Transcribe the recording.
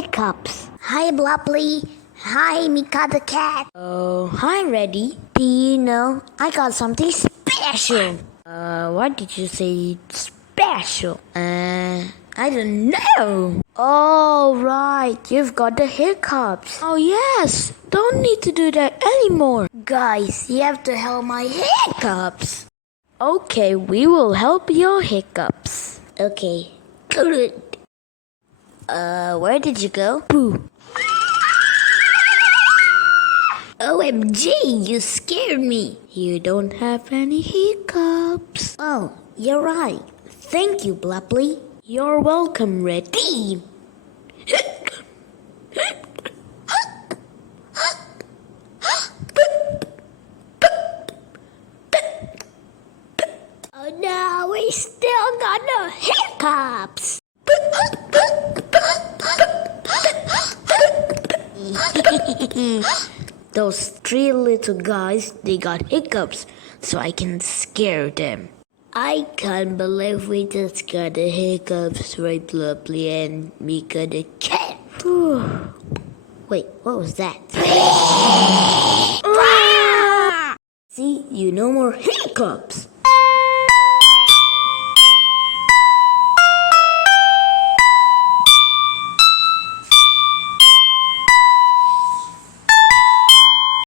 hiccups. Hi, Blupley. Hi, Mika the cat. Oh, hi, Redi. Do you know I got something special? What did you say? Special? I don't know. Oh, right. You've got the hiccups. Oh, yes. Don't need to do that anymore. Guys, you have to help my hiccups. Okay, we will help your hiccups. Okay, good. Where did you go? Boo. OMG, you scared me. You don't have any hiccups. Oh, you're right. Thank you, Blupley. You're welcome, Redi. Oh no, we still got the hiccups. Those three little guys, they got hiccups, so I can scare them. I can't believe we just got the hiccups, right, Blupley and Mika the cat. Wait, what was that? See, you no more hiccups.